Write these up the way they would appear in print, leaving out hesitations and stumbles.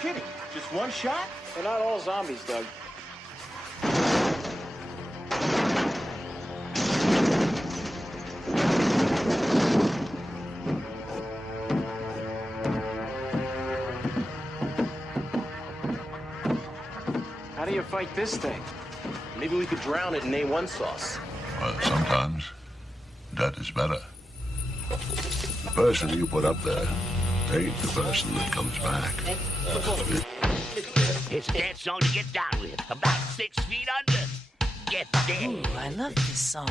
kidding? Just one shot? They're not all zombies, Doug. How do you fight this thing? Maybe we could drown it in A1 sauce. Well, sometimes that is better. The person you put up there ain't the person that comes back. It's a dance song to get down with. About 6 feet under. Get there. Ooh, I love this song.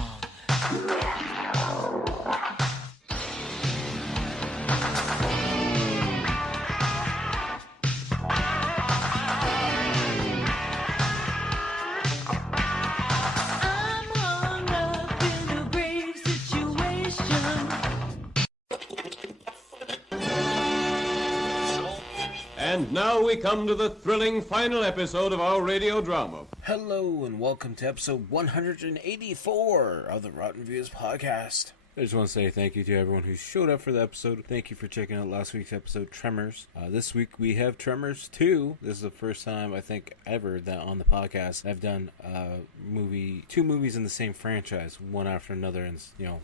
And now we come to the thrilling final episode of our radio drama. Hello and welcome to episode 184 of the Rotten Reviews podcast. I just want to say thank you to everyone who showed up for the episode. Thank you for checking out last week's episode, Tremors. This week we have Tremors 2. This is the first time, I think, ever that on the podcast I've done two movies in the same franchise, one after another in,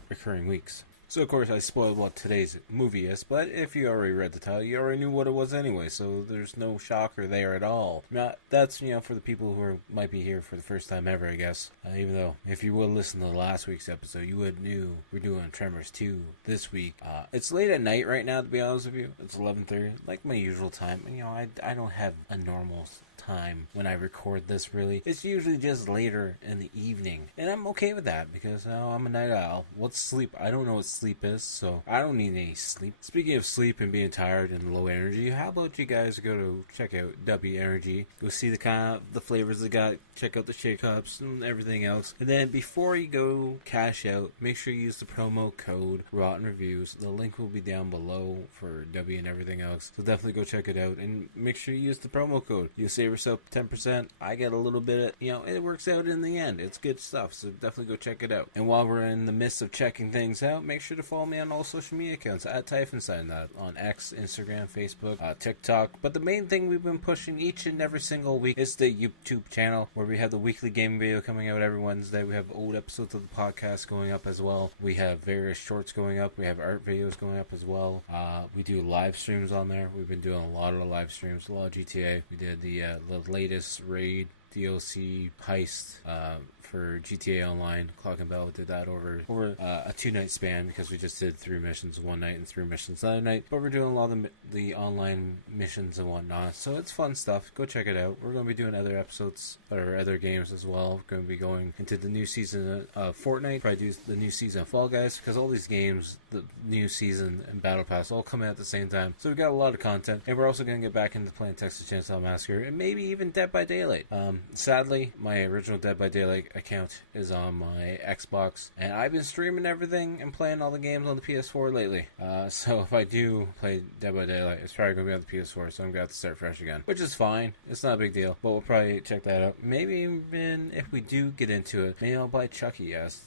recurring weeks. So, of course, I spoiled what today's movie is, but if you already read the title, you already knew what it was anyway, so there's no shocker there at all. Now, that's, for the people who might be here for the first time ever, I guess. Even though, if you would listen to last week's episode, you would knew we're doing Tremors 2 this week. It's late at night right now, to be honest with you. It's 11:30, like my usual time. And, I don't have a normal time when I record this, really. It's usually just later in the evening, and I'm okay with that because I'm a night owl. What's sleep? I don't know what sleep is, so I don't need any sleep. Speaking of sleep and being tired and low energy, how about you guys go to check out Dubby Energy, go see the flavors they got, check out the shake ups and everything else, and then before you go cash out, make sure you use the promo code Rotten Reviews. The link will be down below for Dubby and everything else, so definitely go check it out and make sure you use the promo code. You'll save yourself 10%. I get a little bit of, it works out in the end. It's good stuff, so definitely go check it out. And while we're in the midst of checking things out, make sure to follow me on all social media accounts at Typhonstein, on X, Instagram, Facebook, TikTok. But the main thing we've been pushing each and every single week is the YouTube channel, where we have the weekly gaming video coming out every Wednesday. We have old episodes of the podcast going up as well. We have various shorts going up. We have art videos going up as well. We do live streams on there. We've been doing a lot of live streams, a lot of GTA. We did the latest raid DLC heist for GTA Online. Clock and Bell did that over a 2-night span because we just did 3 missions one night and 3 missions the other night. But we're doing a lot of the online missions and whatnot, so it's fun stuff. Go check it out. We're going to be doing other episodes or other games as well. We're going to be going into the new season of Fortnite. Probably do the new season of Fall Guys, because all these games, the new season and Battle Pass, all come out at the same time. So we've got a lot of content, and we're also going to get back into playing Texas Chainsaw Massacre and maybe even Dead by Daylight. Sadly, my original Dead by Daylight account is on my Xbox, and I've been streaming everything and playing all the games on the PS4 lately. So if I do play Dead by Daylight, it's probably going to be on the PS4, so I'm going to have to start fresh again, which is fine. It's not a big deal, but we'll probably check that out. Maybe even if we do get into it, maybe I'll buy Chucky as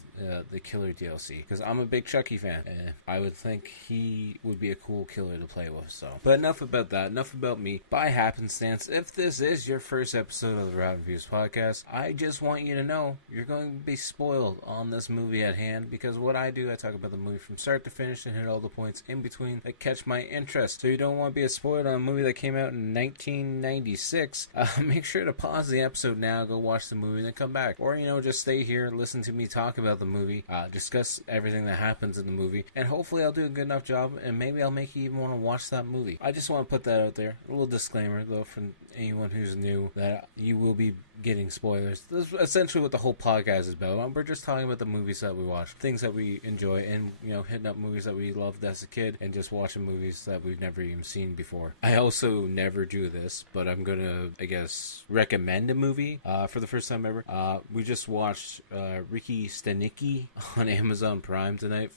the killer DLC, because I'm a big Chucky fan, and I would think he would be a cool killer to play with. So, but enough about that, enough about me. By happenstance, if this is your first episode of the Rotten Reviews podcast, I just want you to know you're going to be spoiled on this movie at hand, because what I do, I talk about the movie from start to finish and hit all the points in between that catch my interest. So you don't want to be spoiled on a movie that came out in 1996, make sure to pause the episode now, go watch the movie, and then come back. Or, just stay here, listen to me talk about the movie, discuss everything that happens in the movie, and hopefully I'll do a good enough job, and maybe I'll make you even want to watch that movie. I just want to put that out there. A little disclaimer, though, from anyone who's new, that you will be getting spoilers. This is essentially what the whole podcast is about. We're just talking about the movies that we watch, things that we enjoy, and hitting up movies that we loved as a kid, and just watching movies that we've never even seen before. I also never do this, but I'm gonna, recommend a movie for the first time ever. We just watched Ricky Stenicki on Amazon Prime tonight,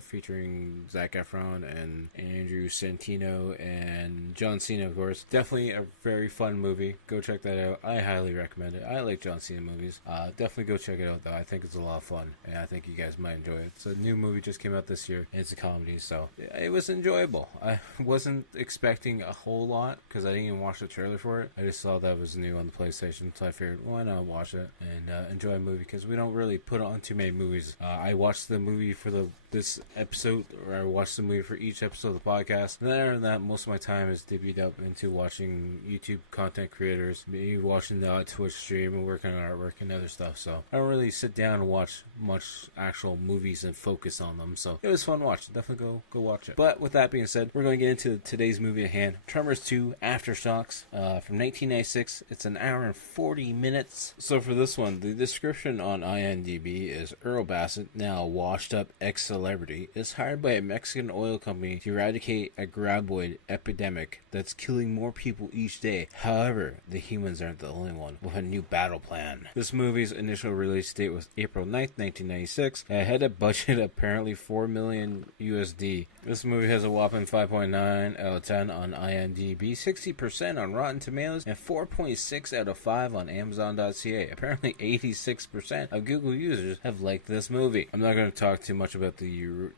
featuring Zac Efron and Andrew Santino and John Cena, of course. Definitely a very fun fun movie. Go check that out. I highly recommend it. I like John Cena movies. Definitely go check it out, though. I think it's a lot of fun, and I think you guys might enjoy it. It's a new movie, just came out this year, and it's a comedy, so it was enjoyable. I wasn't expecting a whole lot, because I didn't even watch the trailer for it. I just saw that was new on the PlayStation, so I figured, why not watch it and enjoy a movie, because we don't really put on too many movies. I watched the movie for this episode, or I watched the movie for each episode of the podcast. And other than that, most of my time is divvied up into watching YouTube content creators, maybe watching the Twitch stream and working on artwork and other stuff. So I don't really sit down and watch much actual movies and focus on them. So it was fun watching. Definitely go watch it. But with that being said, we're going to get into today's movie at hand. Tremors 2 Aftershocks from 1996. It's an hour and 40 minutes. So for this one, the description on IMDb is Earl Bassett, now a washed up ex-celebrity, is hired by a Mexican oil company to eradicate a graboid epidemic that's killing more people each day. However, the humans aren't the only one with a new battle plan. This movie's initial release date was April 9th, 1996. It had a budget apparently $4 million USD. This movie has a whopping 5.9 out of 10 on IMDb, 60% on Rotten Tomatoes, and 4.6 out of 5 on Amazon.ca. Apparently 86% of Google users have liked this movie. I'm not going to talk too much about the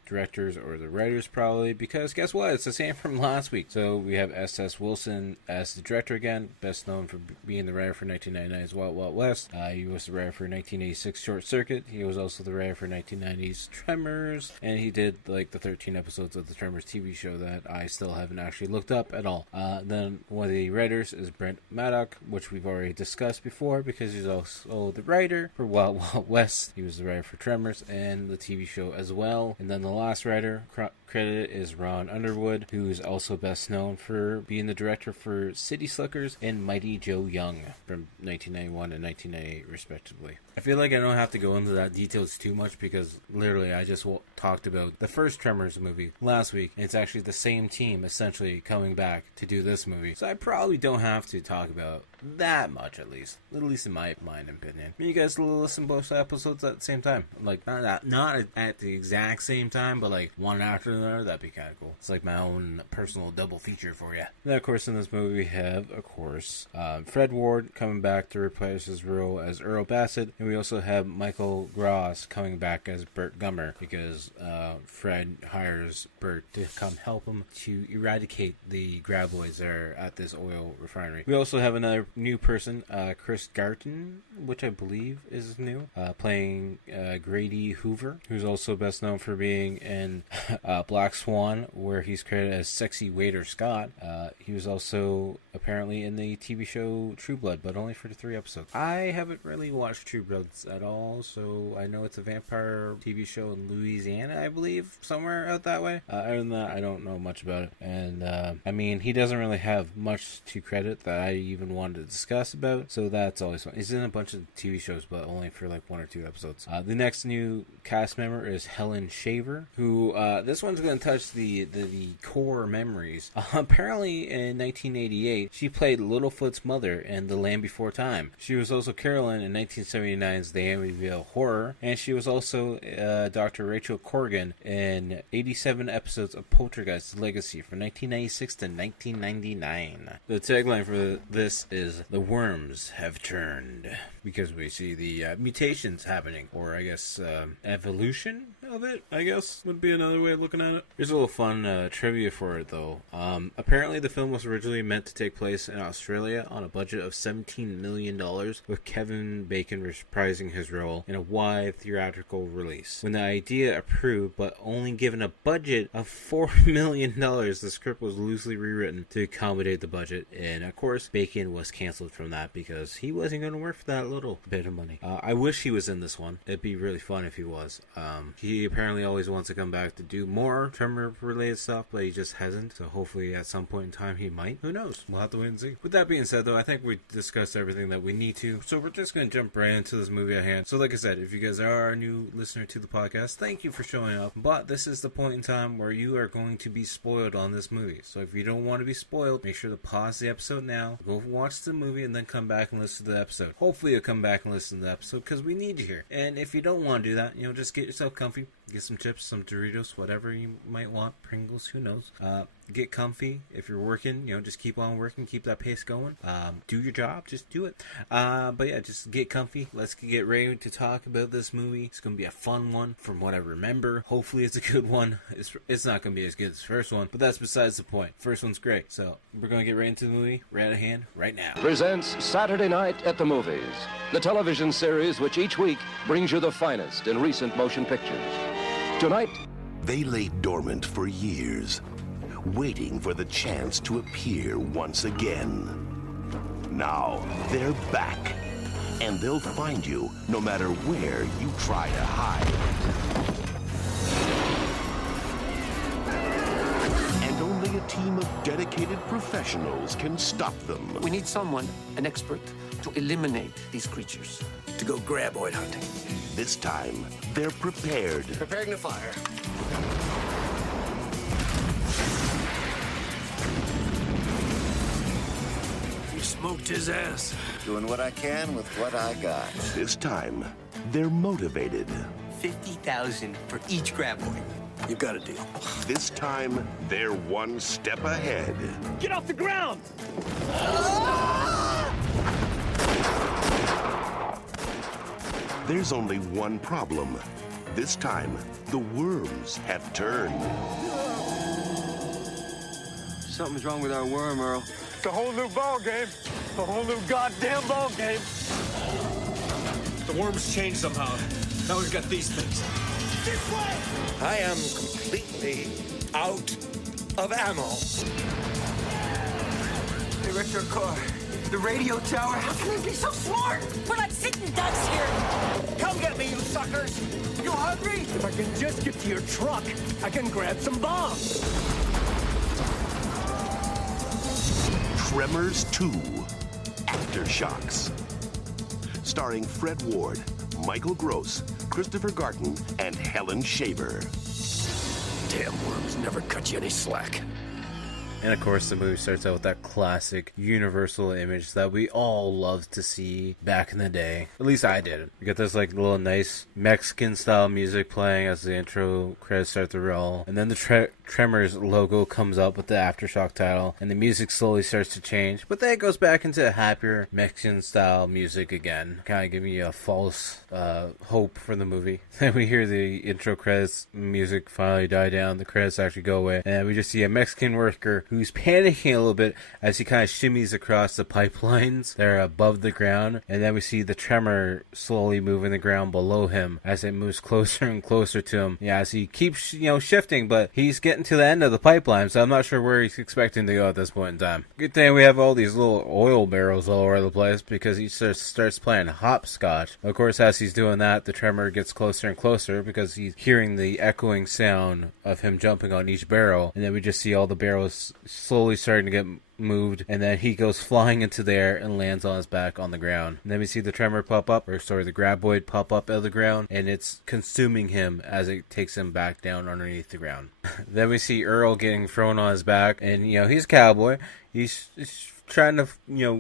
directors or the writers probably, because guess what? It's the same from last week. So we have S.S. Wilson as the director again, best known for being the writer for 1999's Wild Wild West. He was the writer for 1986 Short Circuit. He was also the writer for 1990's Tremors, and he did like the 13 episodes of the Tremors TV show that I still haven't actually looked up at all. Then one of the writers is Brent Maddock, which we've already discussed before because he's also the writer for Wild Wild West. He was the writer for Tremors and the TV show as well. And then the last writer credited is Ron Underwood, who is also best known for being the director for City Slickers and Mighty Joe Young from 1991 and 1998 respectively. I feel like I don't have to go into that details too much because literally I just talked about the first Tremors movie last week, and it's actually the same team essentially coming back to do this movie. So I probably don't have to talk about that much, at least in my mind and opinion. I mean, you guys listen to both episodes at the same time, like not at the exact same time, but like one after another. That'd be kind of cool. It's like my own personal double feature for you. Then of course in this movie we have Fred Ward coming back to replace his role as Earl Bassett, and we also have Michael Gross coming back as Burt Gummer because Fred hires Burt to come help him to eradicate the graboids that are at this oil refinery. We also have another new person, Chris Garton, which I believe is new, playing Grady Hoover, who's also best known for being in Black Swan, where he's credited as Sexy Waiter Scott. He was also apparently in the TV show True Blood, but only for the 3 episodes. I haven't really watched True Blood at all, so I know it's a vampire TV show in Louisiana, I believe, somewhere out that way. Other than that, I don't know much about it. And I mean, he doesn't really have much to credit that I even wanted to discuss about, so that's always fun. He's in a bunch of TV shows, but only for like 1 or 2 episodes. The next new cast member is Helen Shaver, who this one's going to touch the core memories. Apparently in 1988 she played Littlefoot's mother in The Land Before Time. She was also Carolyn in 1979's The Amityville Horror, and she was also Dr. Rachel Corrigan in 87 episodes of Poltergeist Legacy from 1996 to 1999. The tagline for this is "The worms have turned," because we see the mutations happening, or I guess evolution of it, I guess would be another way of looking at it. There's a little fun trivia for it though. Apparently the film was originally meant to take place in Australia on a budget of $17 million, with Kevin Bacon reprising his role in a wide theatrical release. When the idea approved, but only given a budget of $4 million, the script was loosely rewritten to accommodate the budget, and of course Bacon was cancelled from that because he wasn't going to work for that little bit of money. I wish he was in this one. It'd be really fun if he was. He apparently always wants to come back to do more Tremor related stuff, but he just hasn't, so hopefully at some point in time he might. Who knows? We'll have to wait and see. With that being said though, I think we discussed everything that we need to, so we're just going to jump right into this movie at hand. So like I said, if you guys are a new listener to the podcast, thank you for showing up, but this is the point in time where you are going to be spoiled on this movie. So if you don't want to be spoiled, make sure to pause the episode now, go watch the movie, and then come back and listen to the episode. Hopefully you'll come back and listen to the episode because we need you here. And if you don't want to do that, just get yourself comfy, Get some chips, some Doritos, whatever you might want. Pringles, who knows. Get comfy. If you're working, just keep on working. Keep that pace going. Do your job. Just do it. But yeah, just get comfy. Let's get ready to talk about this movie. It's going to be a fun one from what I remember. Hopefully it's a good one. It's not going to be as good as the first one, but that's besides the point. First one's great. So we're going to get right into the movie, right out of hand, right now. Presents Saturday Night at the Movies, the television series which each week brings you the finest in recent motion pictures. Tonight, they lay dormant for years, waiting for the chance to appear once again. Now, they're back, and they'll find you no matter where you try to hide. And only a team of dedicated professionals can stop them. We need someone, an expert, to eliminate these creatures. To go graboid hunting. This time, they're prepared. Preparing to fire. You smoked his ass. Doing what I can with what I got. This time, they're motivated. 50,000 for each graboid. You got a deal. This time, they're one step ahead. Get off the ground! There's only one problem. This time, the worms have turned. Something's wrong with our worm, Earl. It's a whole new ball game. A whole new goddamn ball game. The worms changed somehow. Now we've got these things. This way! I am completely out of ammo. They wrecked our car. The radio tower. How can they be so smart? We're like sitting ducks here. Come get me, you suckers! You hungry? If I can just get to your truck, I can grab some bombs. Tremors 2, Aftershocks. Starring Fred Ward, Michael Gross, Christopher Garten, and Helen Shaver. Damn worms never cut you any slack. And of course, the movie starts out with that classic Universal image that we all loved to see back in the day. At least I did. You got this like little nice Mexican style music playing as the intro credits start to roll, and then the Tremors logo comes up with the Aftershock title, and the music slowly starts to change. But then it goes back into happier Mexican style music again, kind of giving you a false hope for the movie. Then we hear the intro credits music finally die down. The credits actually go away, and we just see a Mexican worker who's panicking a little bit as he kind of shimmies across the pipelines that are above the ground, and then we see the tremor slowly moving the ground below him as it moves closer and closer to him. Yeah, as he keeps shifting, but he's getting to the end of the pipeline, so I'm not sure where he's expecting to go at this point in time. Good thing we have all these little oil barrels all over the place because he just starts playing hopscotch. Of course, as he's doing that, the tremor gets closer and closer because he's hearing the echoing sound of him jumping on each barrel, and then we just see all the barrels slowly starting to get moved, and then he goes flying into the air and lands on his back on the ground. And then we see the tremor the graboid pop up out of the ground, and it's consuming him as it takes him back down underneath the ground. Then we see Earl getting thrown on his back, and he's a cowboy. He's trying to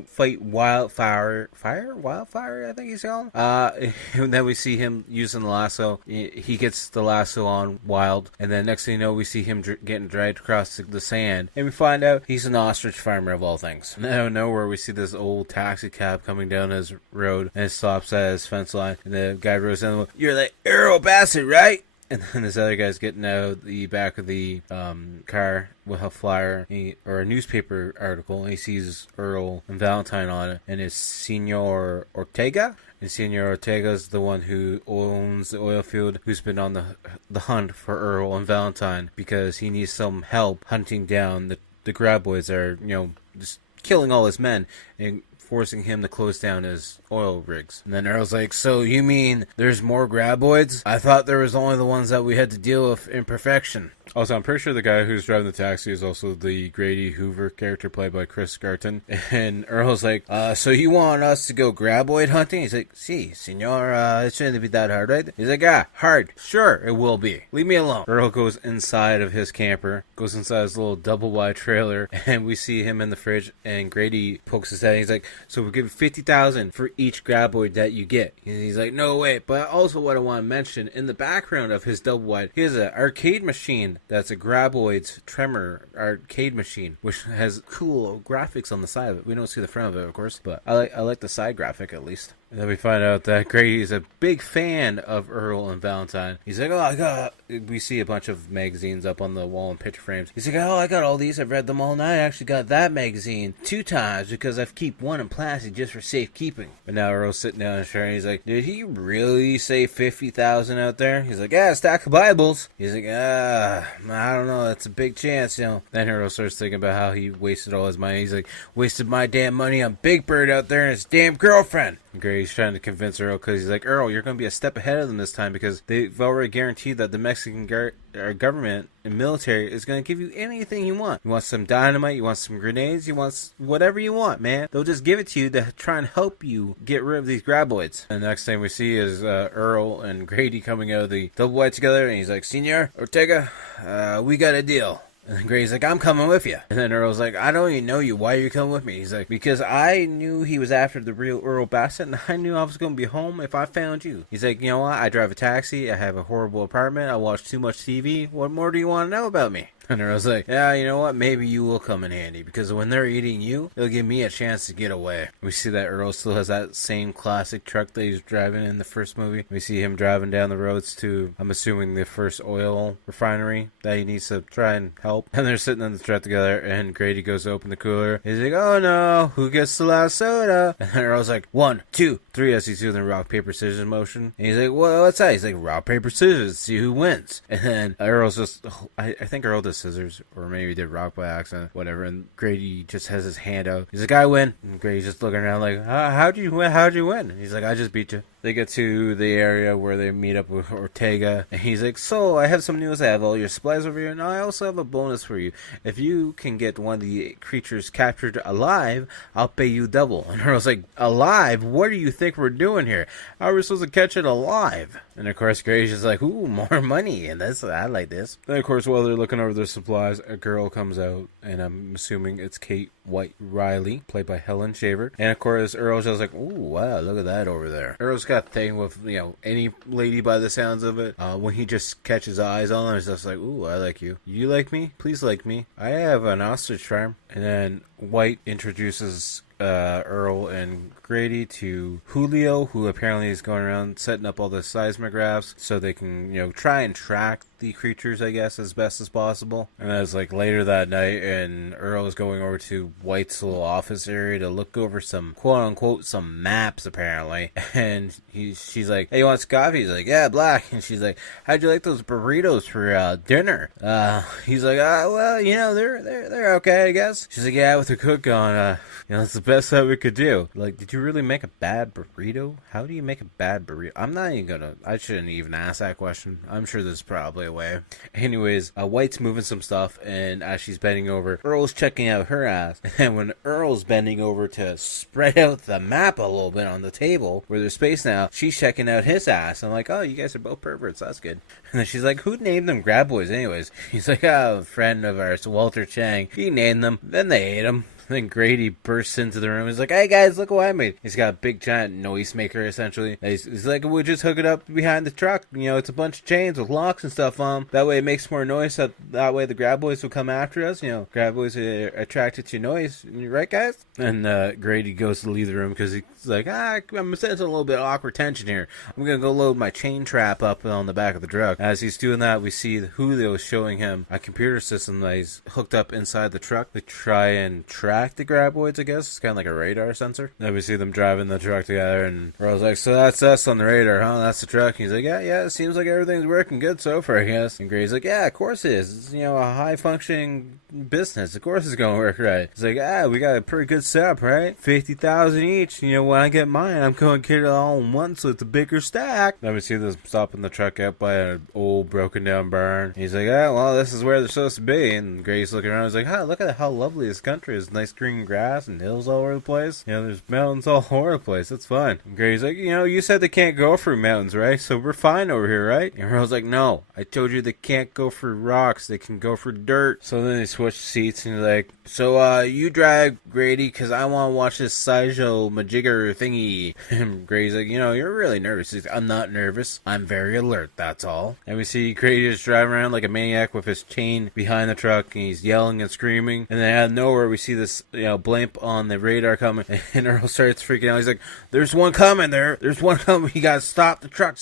fight wildfire, I think he's called. And then we see him using the lasso. He gets the lasso on Wild, and then next thing you know, we see him getting dragged across the sand, and we find out he's an ostrich farmer of all things. And out of nowhere, we see this old taxi cab coming down his road, and it stops at his fence line, and the guy rows in. "You're the Earl Bassett, right?" And then this other guy's getting out of the back of the car with a flyer or a newspaper article, and he sees Earl and Valentine on it, and it's Senor Ortega. And Senor Ortega is the one who owns the oil field, who's been on the hunt for Earl and Valentine because he needs some help hunting down the graboids that are, just killing all his men and forcing him to close down his oil rigs. And then Earl's like, "So you mean there's more graboids? I thought there was only the ones that we had to deal with in perfection." Also, I'm pretty sure the guy who's driving the taxi is also the Grady Hoover character played by Chris Garton. And Earl's like, "So you want us to go graboid hunting?" He's like, "Si, senor, it shouldn't be that hard, right?" He's like, "Hard. Sure, it will be. Leave me alone." Earl goes inside of his camper, goes inside his little double-wide trailer, and we see him in the fridge, and Grady pokes his head, and he's like, so we'll give you 50,000 for each graboid that you get. And he's like, no way. But also what I want to mention, in the background of his double wide, he has an arcade machine that's a Graboid's Tremor arcade machine, which has cool graphics on the side of it. We don't see the front of it, of course, but I like the side graphic at least. And then we find out that Grady's a big fan of Earl and Valentine. He's like, we see a bunch of magazines up on the wall and picture frames. He's like, I got all these. I've read them all night. I actually got that magazine 2 times because I've keep one in plastic just for safekeeping. But now Earl's sitting down in a chair and he's like, did he really say 50,000 out there? He's like, yeah, a stack of Bibles. He's like, I don't know. That's a big chance, Then Earl starts thinking about how he wasted all his money. He's like, wasted my damn money on Big Bird out there and his damn girlfriend. Grady's trying to convince Earl because he's like, Earl, you're going to be a step ahead of them this time because they've already guaranteed that the Mexican government and military is going to give you anything you want. You want some dynamite, you want some grenades, you want whatever you want, man. They'll just give it to you to try and help you get rid of these graboids. And the next thing we see is Earl and Grady coming out of the double wide together, and he's like, Senor Ortega, we got a deal. And then Grady's like, I'm coming with you. And then Earl's like, I don't even know you. Why are you coming with me? He's like, because I knew he was after the real Earl Bassett, and I knew I was going to be home if I found you. He's like, you know what? I drive a taxi. I have a horrible apartment. I watch too much TV. What more do you want to know about me? And Earl's like, yeah, you know what? Maybe you will come in handy because when they're eating you, it'll give me a chance to get away. We see that Earl still has that same classic truck that he was driving in the first movie. We see him driving down the roads to, I'm assuming, the first oil refinery that he needs to try and help. And they're sitting in the truck together, and Grady goes to open the cooler. He's like, oh no, who gets the last soda? And then Earl's like, 1, 2, 3, as he's doing the rock, paper, scissors motion. And he's like, what's that? He's like, rock, paper, scissors, see who wins. And then Earl's just, I think Earl does scissors, or maybe he did rock by accident, whatever, and Grady just has his hand out. He's like, I win. And Grady's just looking around like, how'd you win? How'd you win? And he's like, I just beat you. They get to the area where they meet up with Ortega, and he's like, so, I have some news. I have all your supplies over here, and I also have a bonus for you. If you can get one of the creatures captured alive, I'll pay you double. And Earl's like, alive? What do you think we're doing here? How are we supposed to catch it alive? And of course, Grady's just like, ooh, more money, and I like this. Then of course, while they're looking over their supplies, a girl comes out, and I'm assuming it's Kate White Riley, played by Helen Shaver. And of course, Earl's just like, ooh, wow, look at that over there. Earl's got a thing with, any lady by the sounds of it. When he just catches eyes on her, it's just like, ooh, I like you. You like me? Please like me. I have an ostrich charm. And then White introduces Earl and Grady to Julio, who apparently is going around setting up all the seismographs so they can, try and track the creatures, I guess, as best as possible. And that's like later that night, and Earl is going over to White's little office area to look over some quote-unquote some maps, apparently. And she's like, hey, you want some coffee? He's like, yeah, black. And she's like, how'd you like those burritos for dinner? He's like, well, they're okay, I guess. She's like, yeah, with the cook on, that's the best that we could do. Like, did you really make a bad burrito? How do you make a bad burrito? I shouldn't even ask that question. I'm sure there's probably a way. Anyways, White's moving some stuff, and as she's bending over, Earl's checking out her ass. And when Earl's bending over to spread out the map a little bit on the table where there's space now, she's checking out his ass. I'm like, oh, you guys are both perverts. That's good. And then she's like, who named them graboids anyways? He's like, a friend of ours, Walter Chang. He named them. Then they ate them. Then Grady bursts into the room. He's like, hey guys, look what I made. He's got a big giant noisemaker, essentially. He's like, we'll just hook it up behind the truck. It's a bunch of chains with locks and stuff on them. That way it makes more noise. That way the graboids will come after us. Graboids are attracted to noise. Right, guys? And Grady goes to leave the room because he's like, I'm sensing a little bit of awkward tension here. I'm going to go load my chain trap up on the back of the truck. As he's doing that, we see Julio showing him a computer system that he's hooked up inside the truck to try and track the graboids, I guess. It's kind of like a radar sensor. Then we see them driving the truck together, and Earl's like, so that's us on the radar, huh? That's the truck. He's like, yeah, it seems like everything's working good so far, I guess. And Grady's like, yeah, of course it is. It's, a high-functioning business. Of course it's going to work right. He's like, we got a pretty good setup, right? 50,000 each. When I get mine, I'm going to get it all in one, so it's a bigger stack. Then we see them stopping the truck out by an old, broken-down barn. He's like, well, this is where they're supposed to be. And Grady's looking around. He's like, look at how lovely this country is. Nice nice green grass and hills all over the place. You know, there's mountains all over the place. That's fine. And Grady's like, you know, you said they can't go through mountains, right? So we're fine over here, right? And Earl's like, no, I told you they can't go through rocks. They can go through dirt. So then they switch seats and he's like, so you drive, Grady, because I want to watch this sideshow majigger thingy. And Grady's like, you know, you're really nervous. He's like, I'm not nervous. I'm very alert, that's all. And we see Grady just driving around like a maniac with his chain behind the truck, and he's yelling and screaming. And then out of nowhere, we see this, you know, blimp on the radar coming, and Earl starts freaking out. He's like, there's one coming there. There's one coming. You gotta stop the truck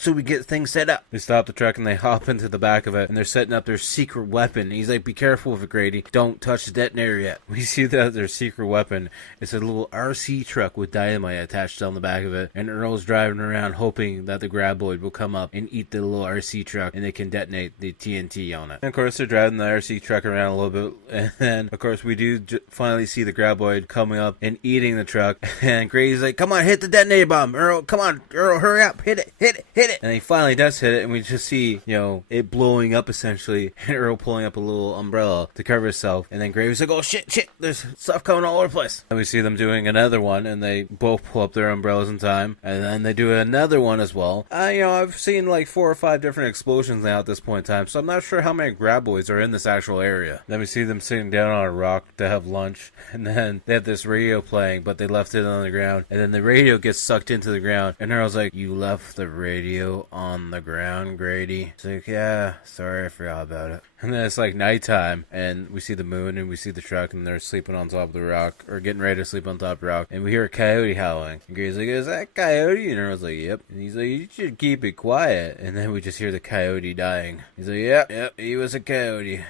so we get things set up. They stop the truck and they hop into the back of it, and they're setting up their secret weapon. He's like, be careful with it, Grady. Don't touch the detonator yet. We see that their secret weapon is a little RC truck with dynamite attached on the back of it, and Earl's driving around hoping that the graboid will come up and eat the little RC truck, and they can detonate the TNT on it. And of course, they're driving the RC truck around a little bit, and then, of course, we do finally see the graboid coming up and eating the truck, and Grady's like, come on, hit the detonator bomb, Earl, come on, Earl, hurry up, hit it, and he finally does hit it, and we just see, you know, it blowing up essentially, and Earl pulling up a little umbrella to cover himself, and then Grady's like, oh shit, there's stuff coming all over the place. And we see them doing another one, and they both pull up their umbrellas in time, and then they do another one as well. You know, I've seen like 4 or 5 different explosions now at this point in time, so I'm not sure how many graboids are in this actual area. Then we see them sitting down on a rock to have lunch, and then they have this radio playing, but they left it on the ground, and then the radio gets sucked into the ground, and Earl's like, you left the radio on the ground, Grady? It's like, yeah, sorry, I forgot about it. And then it's like nighttime, and we see the moon, and we see the truck, and they're sleeping on top of the rock, or getting ready to sleep on top of the rock, and we hear a coyote howling. And Grady's like, is that coyote? And Earl's like, yep. And he's like, you should keep it quiet. And then we just hear the coyote dying. He's like, yep, he was a coyote.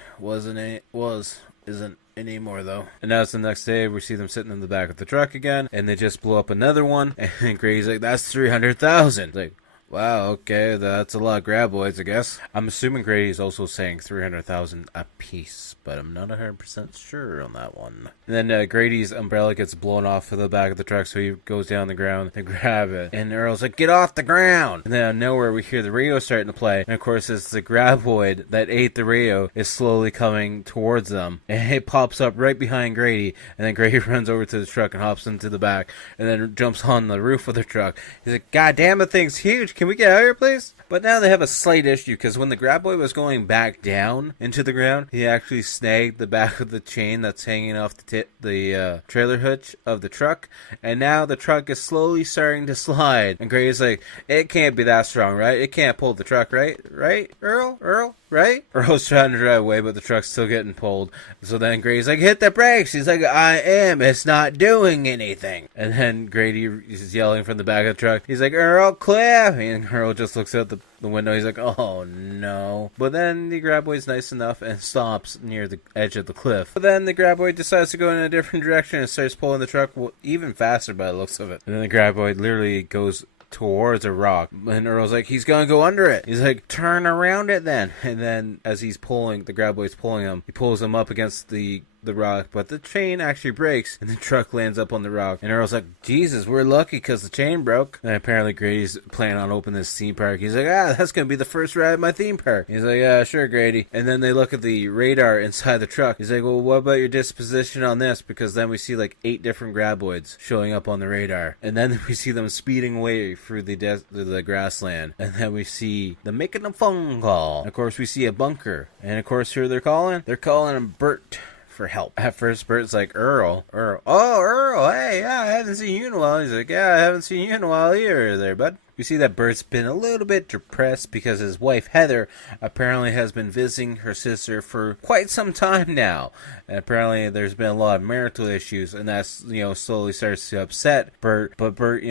Isn't anymore though. And now it's the next day. We see them sitting in the back of the truck again, and they just blew up another one. And Grady's like, that's 300,000. Like, wow, okay, that's a lot of graboids, I guess. I'm assuming Grady's also saying 300,000 a piece, but I'm not 100% sure on that one. And then Grady's umbrella gets blown off of the back of the truck, so he goes down the ground to grab it. And Earl's like, get off the ground! And then out of nowhere, we hear the radio starting to play. And of course, it's the graboid that ate the radio is slowly coming towards them. And it pops up right behind Grady. And then Grady runs over to the truck and hops into the back. And then jumps on the roof of the truck. He's like, God damn, the thing's huge! Can we get out of here, please? But now they have a slight issue, because when the graboid was going back down into the ground, he actually snagged the back of the chain that's hanging off the trailer hitch of the truck, and now the truck is slowly starting to slide. And Grady's like, it can't be that strong, right? It can't pull the truck, right? Right, Earl? Right? Earl's trying to drive away, but the truck's still getting pulled. So then Grady's like, hit the brakes. He's like, I am. It's not doing anything. And then Grady is yelling from the back of the truck. He's like, Earl, cliff. And Earl just looks out the window. He's like, oh no. But then the graboid's nice enough and stops near the edge of the cliff. But then the graboid decides to go in a different direction and starts pulling the truck even faster by the looks of it. And then the graboid literally goes towards a rock, and Earl's like, he's gonna go under it. He's like, turn around it then. And then as he's pulling, the graboid's pulling him, he pulls him up against the rock, but the chain actually breaks, and the truck lands up on the rock. And Earl's like, Jesus, we're lucky because the chain broke. And apparently Grady's planning on opening this theme park. He's like, that's gonna be the first ride at my theme park. He's like, yeah, sure, Grady. And then they look at the radar inside the truck. He's like, well, what about your disposition on this? Because then we see like 8 different graboids showing up on the radar, and then we see them speeding away through the grassland, and then we see them making a phone call. And of course, we see a bunker, and of course, who they're calling? They're calling him Bert for help. At first, Bert's like, Earl. Oh, Earl, hey, yeah, I haven't seen you in a while. He's like, yeah, I haven't seen you in a while either there, bud. We see that Bert's been a little bit depressed because his wife, Heather, apparently has been visiting her sister for quite some time now. And apparently there's been a lot of marital issues, and that's, slowly starts to upset Bert. But Bert,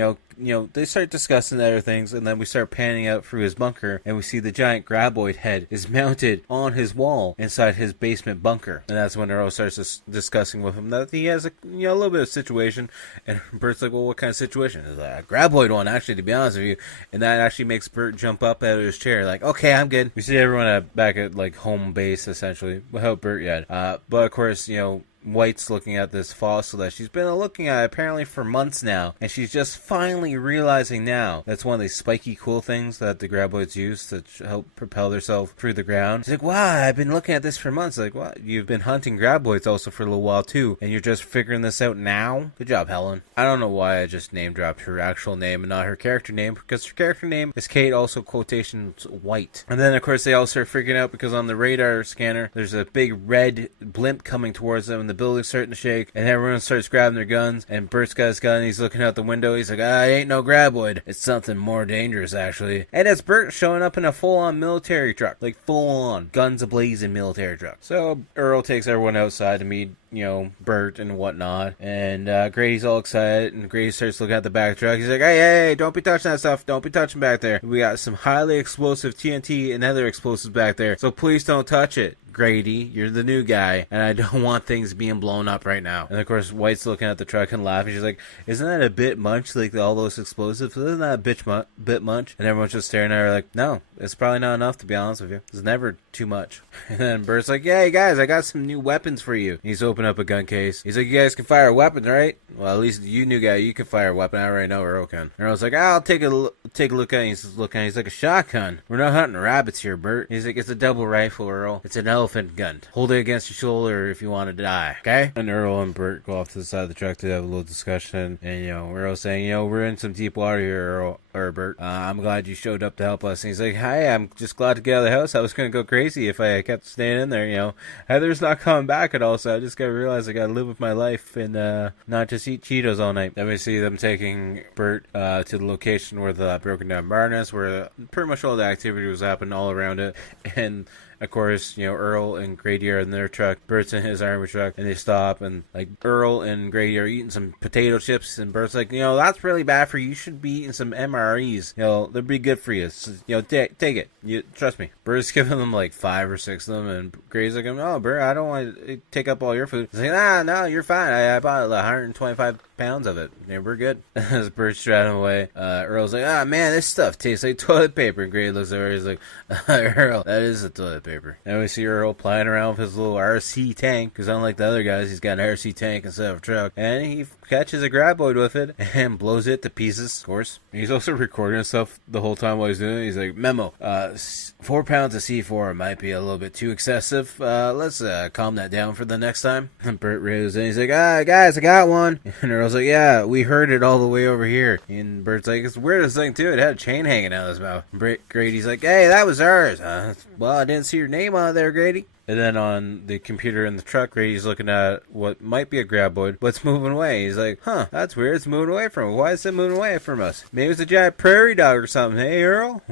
they start discussing other things, and then we start panning out through his bunker, and we see the giant graboid head is mounted on his wall inside his basement bunker. And that's when Earl starts discussing with him that he has a little bit of situation, and Bert's like, well, what kind of situation? It's like, a graboid one, actually, to be honest with you. And that actually makes Bert jump up out of his chair, like, okay, I'm good. We see everyone back at, like, home base, essentially, without Bert yet. But, of course, White's looking at this fossil that she's been looking at apparently for months now, and she's just finally realizing now that's one of these spiky cool things that the graboids use to help propel themselves through the ground. She's like, wow, I've been looking at this for months. Like, what? You've been hunting graboids also for a little while too, and you're just figuring this out now? Good job, Helen. I don't know why I just name dropped her actual name and not her character name, because her character name is Kate, also quotations White. And then of course they all start freaking out because on the radar scanner there's a big red blimp coming towards them, and the building's starting to shake, and everyone starts grabbing their guns, and Bert's got his gun, he's looking out the window, he's like, it ain't no graboid, it's something more dangerous actually. And it's Bert showing up in a full-on military truck, like full-on guns a-blazing military truck. So Earl takes everyone outside to meet, you know, Bert and whatnot, and Grady's all excited, and Grady starts looking at the back of the truck. He's like, hey, don't be touching that stuff, don't be touching back there. We got some highly explosive TNT and other explosives back there, so please don't touch it. Grady, you're the new guy, and I don't want things being blown up right now. And of course, White's looking at the truck and laughing. She's like, isn't that a bit much, like all those explosives? Isn't that a bit much? And everyone's just staring at her like, no, it's probably not enough, to be honest with you. It's never too much. And then Bert's like, yeah, hey guys, I got some new weapons for you. And he's opening up a gun case. He's like, you guys can fire weapons, right? Well, at least you new guy, you can fire a weapon. I already know Earl can. And Earl's like, I'll take a look at it. He's looking at it. He's like, a shotgun. We're not hunting rabbits here, Bert. He's like, it's a double rifle, Earl. It's an elephant gun. Hold it against your shoulder if you want to die, okay? And Earl and Bert go off to the side of the truck to have a little discussion. And, you know, Earl's saying, you know, we're in some deep water here, Earl, or Bert. I'm glad you showed up to help us. And he's like, hi, I'm just glad to get out of the house. I was going to go crazy if I kept staying in there, you know. Heather's not coming back at all, so I just got to realize I got to live with my life and not just eat Cheetos all night. Then we see them taking Bert to the location where the broken down barn is, where pretty much all the activity was happening all around it. And of course, you know, Earl and Grady are in their truck, Bert's in his army truck, and they stop, and like Earl and Grady are eating some potato chips, and Bert's like, you know, that's really bad for you. You should be eating some MREs. You know, they'll be good for you. So, you know, take it. You trust me. Bert's giving them like 5 or 6 of them, and Grady's like, no, Bert, I don't want to take up all your food. He's like, no, you're fine. I bought 125 pounds of it. Yeah, we're good. As Bert's driving away, Earl's like, man, this stuff tastes like toilet paper. And Grady looks over, he's like, Earl, that is a toilet paper. And we see Earl playing around with his little RC tank, because unlike the other guys, he's got an RC tank instead of a truck, and he catches a graboid with it and blows it to pieces, of course. He's also recording himself the whole time while he's doing it. He's like, memo, 4 pounds of C4 might be a little bit too excessive. Let's calm that down for the next time. And Bert raises in, he's like, guys, I got one. And Earl's like, yeah, we heard it all the way over here. And Bert's like, it's the weirdest thing too, it had a chain hanging out of his mouth. Grady's like, hey, that was ours. Well, I didn't see your name on there, Grady. And then on the computer in the truck, Grady's looking at what might be a graboid, but it's moving away. He's like, that's weird. It's moving away from us. Why is it moving away from us? Maybe it's a giant prairie dog or something. Hey, Earl,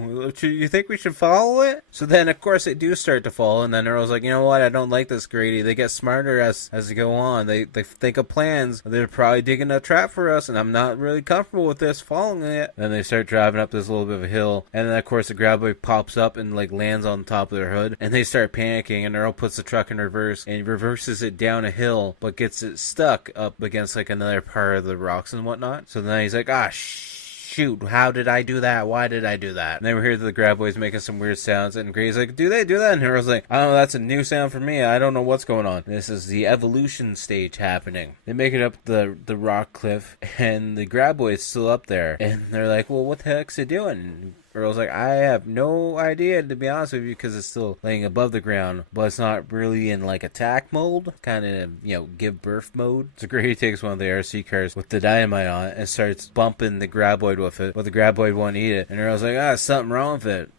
you think we should follow it? So then, of course, they do start to follow, and then Earl's like, you know what? I don't like this, Grady. They get smarter as they go on. They think of plans. They're probably digging a trap for us, and I'm not really comfortable with this, following it. Then they start driving up this little bit of a hill, and then, of course, the graboid pops up and, like, lands on top of their hood, and they start panicking, and Earl puts the truck in reverse and reverses it down a hill, but gets it stuck up against like another part of the rocks and whatnot. So then he's like, shoot, how did I do that? Why did I do that? And then we hear the graboids making some weird sounds, and Grady's like, do they do that? And Earl's like, I don't know, that's a new sound for me. I don't know what's going on. This is the evolution stage happening. They make it up the rock cliff, and the graboid's still up there, and they're like, well, what the heck's it doing? Earl's like, I have no idea, to be honest with you, because it's still laying above the ground, but it's not really in like attack mode, kind of, you know, give birth mode. So Grady takes one of the RC cars with the dynamite on it and starts bumping the graboid with it, but the graboid won't eat it. And Earl's like, something wrong with it.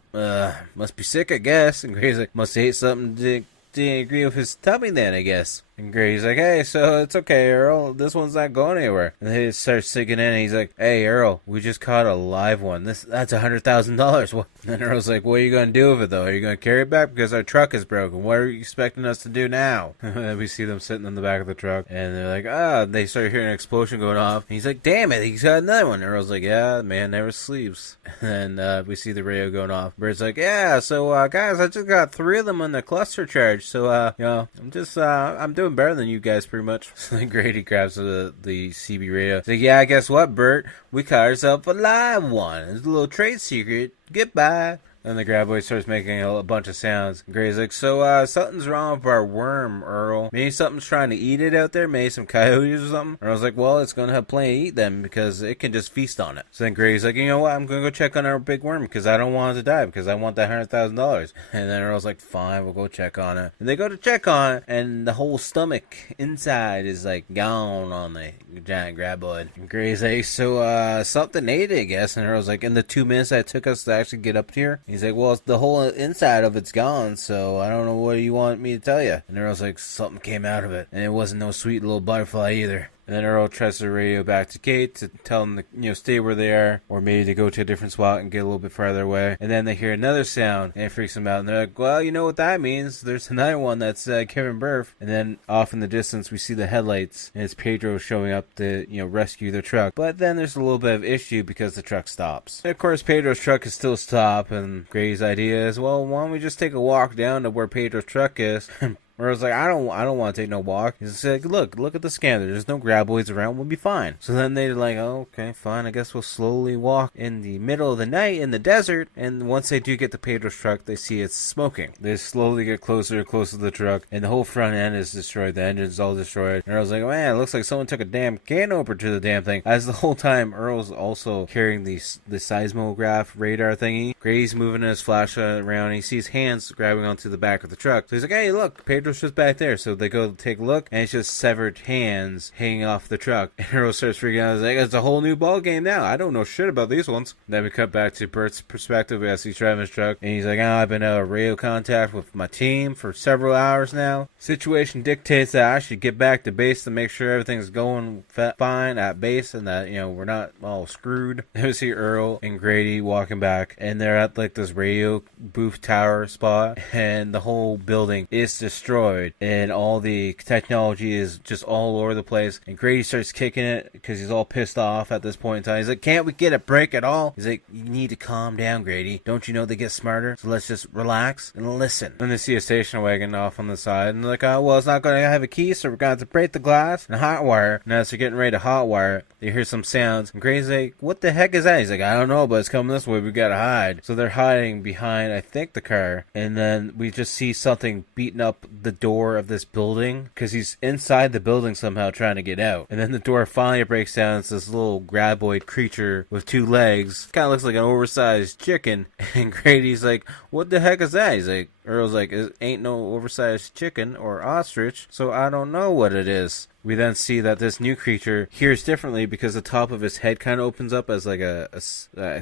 Must be sick, I guess. And Grady's like, must ate something didn't agree with his tummy then, I guess. And Grady's like, hey, so it's okay, Earl. This one's not going anywhere. And they start sinking in, and he's like, hey, Earl, we just caught a live one. That's $100,000. And Earl's like, what are you going to do with it, though? Are you going to carry it back? Because our truck is broken. What are you expecting us to do now? And we see them sitting in the back of the truck, and they're like, they start hearing an explosion going off. And he's like, damn it, he's got another one. And Earl's like, yeah, man never sleeps. And then we see the radio going off. Bert's like, yeah, so, guys, I just got 3 of them on the cluster charge. So, you know, I'm doing better than you guys, pretty much. So then Grady grabs the CB radio. He's like, yeah, guess what, Bert? We caught ourselves a live one. It's a little trade secret. Goodbye. And the graboid starts making a bunch of sounds. Gray's like, so, something's wrong with our worm, Earl. Maybe something's trying to eat it out there? Maybe some coyotes or something? Earl's like, well, it's gonna have plenty to eat them because it can just feast on it. So then Gray's like, you know what? I'm gonna go check on our big worm because I don't want it to die because I want that $100,000. And then Earl's like, fine, we'll go check on it. And they go to check on it, and the whole stomach inside is like gone on the giant graboid. And Gray's like, so, something ate it, I guess. And Earl's like, in the 2 minutes that it took us to actually get up here? He's like, well, the whole inside of it's gone, so I don't know what you want me to tell you. And Earl's like, something came out of it. And it wasn't no sweet little butterfly either. And then Earl tries to radio back to Kate to tell them to, stay where they are, or maybe to go to a different spot and get a little bit farther away. And then they hear another sound, and it freaks them out. And they're like, well, you know what that means? There's another one that's giving birth. And then off in the distance, we see the headlights, and it's Pedro showing up to, rescue the truck. But then there's a little bit of issue because the truck stops. And of course, Pedro's truck is still stopped, and Gray's idea is, well, why don't we just take a walk down to where Pedro's truck is? Where I was like, I don't want to take no walk. He's like, look at the scanner. There's no graboids around. We'll be fine. So then they're like, oh, okay, fine. I guess we'll slowly walk in the middle of the night in the desert. And once they do get to Pedro's truck, they see it's smoking. They slowly get closer and closer to the truck, and the whole front end is destroyed. The engine's all destroyed. And I was like, man, it looks like someone took a damn can opener to the damn thing. As the whole time, Earl's also carrying the seismograph radar thingy. Gray's moving his flashlight around, and he sees hands grabbing onto the back of the truck. So he's like, hey, look, Pedro's just back there. So they go to take a look, and it's just severed hands hanging off the truck. And Earl starts freaking out. He's like, it's a whole new ball game now. I don't know shit about these ones. Then we cut back to Bert's perspective as he's driving his truck, and he's like, I've been out of radio contact with my team for several hours now. Situation dictates that I should get back to base to make sure everything's going fine at base and that, we're not all screwed. Then we see Earl and Grady walking back, and they're at like this radio booth tower spot, and the whole building is destroyed. And all the technology is just all over the place. And Grady starts kicking it because he's all pissed off at this point in time. He's like, can't we get a break at all? He's like, you need to calm down, Grady. Don't you know they get smarter? So let's just relax and listen. And they see a station wagon off on the side. And they're like, oh, well, it's not going to have a key, so we're going to have to break the glass and hot wire. And as they're getting ready to hot wire, they hear some sounds. And Grady's like, what the heck is that? He's like, I don't know, but it's coming this way. We got to hide. So they're hiding behind, I think, the car. And then we just see something beating up the door of this building because he's inside the building somehow trying to get out. And then the door finally breaks down. It's this little graboid creature with 2 legs. Kind of looks like an oversized chicken. And Grady's like, what the heck is that? He's like, Earl's like, it ain't no oversized chicken or ostrich, so I don't know what it is. We then see that this new creature hears differently because the top of his head kind of opens up as like a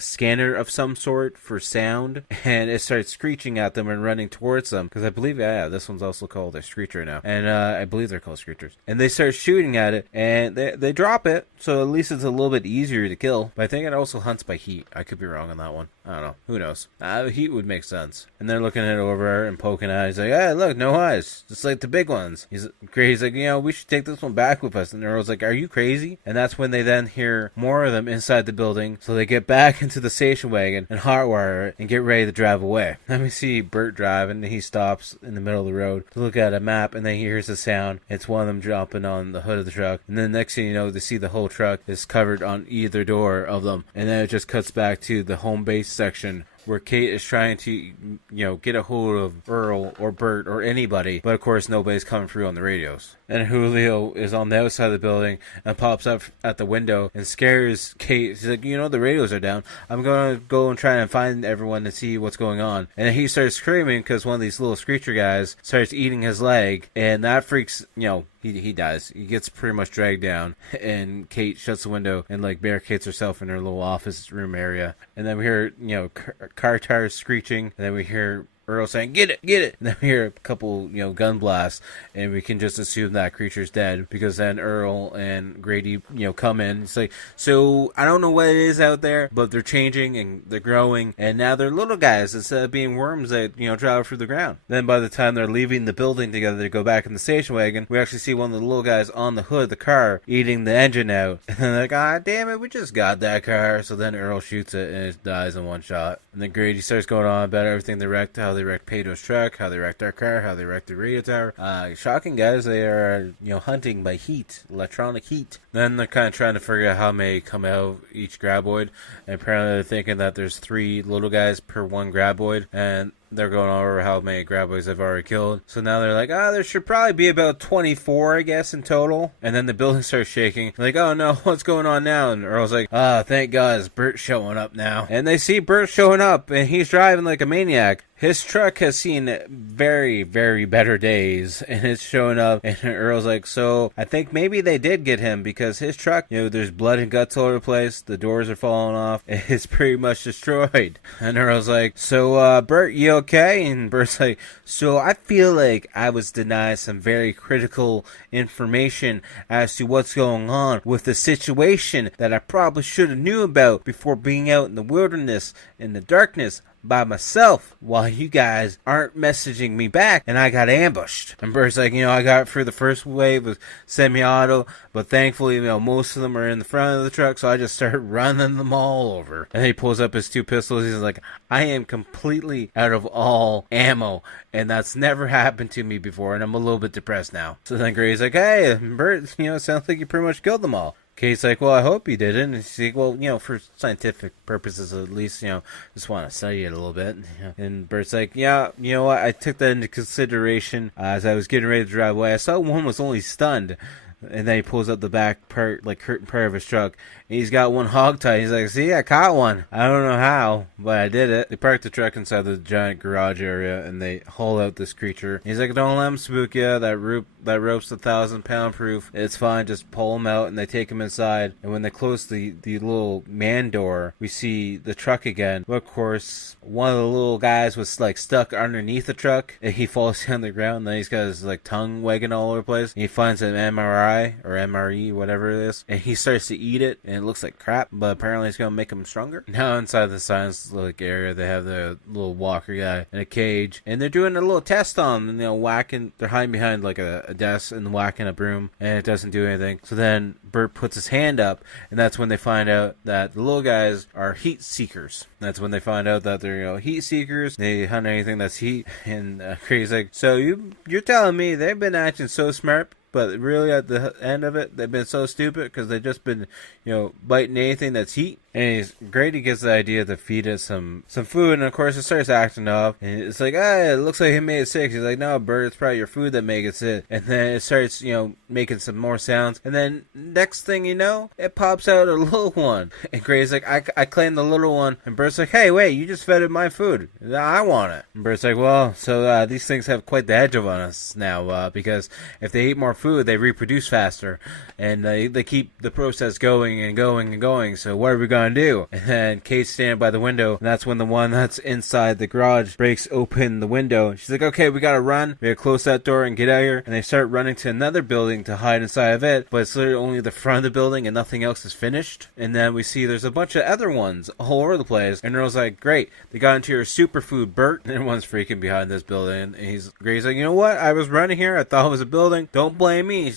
scanner of some sort for sound, and it starts screeching at them and running towards them. Because I believe, this one's also called a screecher now, and I believe they're called screechers. And they start shooting at it, and they drop it, so at least it's a little bit easier to kill. But I think it also hunts by heat. I could be wrong on that one. I don't know. Who knows? Heat would make sense. And they're looking it over and poking at it. He's like, hey, look, no eyes. Just like the big ones. He's like, we should take this one back with us. And Earl's like, are you crazy? And that's when they then hear more of them inside the building. So they get back into the station wagon and hotwire it and get ready to drive away. Then we see Bert driving, and he stops in the middle of the road to look at a map, and then he hears a sound. It's one of them jumping on the hood of the truck. And then next thing you know, they see the whole truck is covered on either door of them. And then it just cuts back to the home base section where Kate is trying to, get a hold of Earl or Bert or anybody. But of course, nobody's coming through on the radios. And Julio is on the outside of the building and pops up at the window and scares Kate. He's like, the radios are down. I'm going to go and try and find everyone to see what's going on. And then he starts screaming because one of these little screecher guys starts eating his leg. And that freaks, he dies. He gets pretty much dragged down. And Kate shuts the window and barricades herself in her little office room area. And then we hear, car tires screeching. And then we hear Earl saying, get it. And then we hear a couple, gun blasts, and we can just assume that creature's dead, because then Earl and Grady, come in. It's like, so I don't know what it is out there, but they're changing and they're growing, and now they're little guys instead of being worms that, travel through the ground. Then by the time they're leaving the building together to go back in the station wagon, we actually see one of the little guys on the hood of the car eating the engine out. And they're like, ah, damn it, we just got that car. So then Earl shoots it and it dies in one shot. And then Grady starts going on about everything they wrecked, how they wrecked Pedro's truck, how they wrecked our car, how they wrecked the radio tower. Shocking, guys. They are, hunting by heat, electronic heat. Then they're kind of trying to figure out how many come out each graboid. And apparently they're thinking that there's 3 little guys per 1 graboid. And they're going over how many graboids they've already killed. So now they're like, there should probably be about 24, I guess, in total. And then the building starts shaking. Like, oh no, what's going on now? And Earl's like, thank God, it's Bert showing up now. And they see Bert showing up, and he's driving like a maniac. His truck has seen very, very better days, and it's showing up, and Earl's like, so I think maybe they did get him, because his truck, there's blood and guts all over the place, the doors are falling off, it's pretty much destroyed. And Earl's like, so, Bert, you okay? And Bert's like, so I feel like I was denied some very critical information as to what's going on with the situation that I probably should have knew about before being out in the wilderness, in the darkness, by myself while you guys aren't messaging me back, and I got ambushed. And Bert's like, I got through the first wave of semi-auto, but thankfully, most of them are in the front of the truck, so I just started running them all over. And he pulls up his 2 pistols. He's like, I am completely out of all ammo, and that's never happened to me before, and I'm a little bit depressed now. So then Gray's like, hey, Bert, it sounds like you pretty much killed them all. Kate's like, well, I hope you didn't. And she's like, well, for scientific purposes at least, just want to study it a little bit. And Bert's like, yeah, you know what? I took that into consideration as I was getting ready to drive away. I saw one was only stunned. And then he pulls up the back part, like curtain part of his truck. And he's got one hogtied. He's like, see, I caught one. I don't know how, but I did it. They park the truck inside the giant garage area, and they haul out this creature. He's like, don't let him spook you. That rope's 1,000-pound proof. It's fine. Just pull him out, and they take him inside. And when they close the little man door, we see the truck again. But of course, one of the little guys was like stuck underneath the truck, and he falls down the ground. And then he's got his like tongue wagging all over the place. And he finds an MRI or MRE, whatever it is, and he starts to eat it, and it looks like crap, but apparently it's gonna make him stronger. Now inside the science area, they have the little walker guy in a cage, and they're doing a little test on him, whacking. They're hiding behind like a desk and whacking a broom, and it doesn't do anything. So then Bert puts his hand up, and that's when they find out that the little guys are heat seekers. That's when they find out that they're heat seekers. They hunt anything that's heat. And Crazy's like, so you're telling me they've been acting so smart, but really at the end of it, they've been so stupid because they've just been, biting anything that's heat. And Grady gets the idea to feed it some food, and of course it starts acting up. And it's like, it looks like it made it sick. He's like, no, Bert, it's probably your food that made it sick. And then it starts, making some more sounds. And then next thing you know, it pops out a little one. And Grady's like, I claim the little one. And Bert's like, hey, wait, you just fed it my food. I want it. And Bert's like, well, so these things have quite the edge on us now, because if they eat more food, they reproduce faster. And they keep the process going and going and going. So what are we going to do? And then Kate's standing by the window, and that's when the one that's inside the garage breaks open the window. She's like, okay, we gotta run. We gotta close that door and get out of here. And they start running to another building to hide inside of it, but it's literally only the front of the building and nothing else is finished. And then we see there's a bunch of other ones all over the place. And Earl's like, great, they got into your superfood, Bert. And everyone's freaking behind this building. And Grady's like, you know what? I was running here. I thought it was a building. Don't blame me.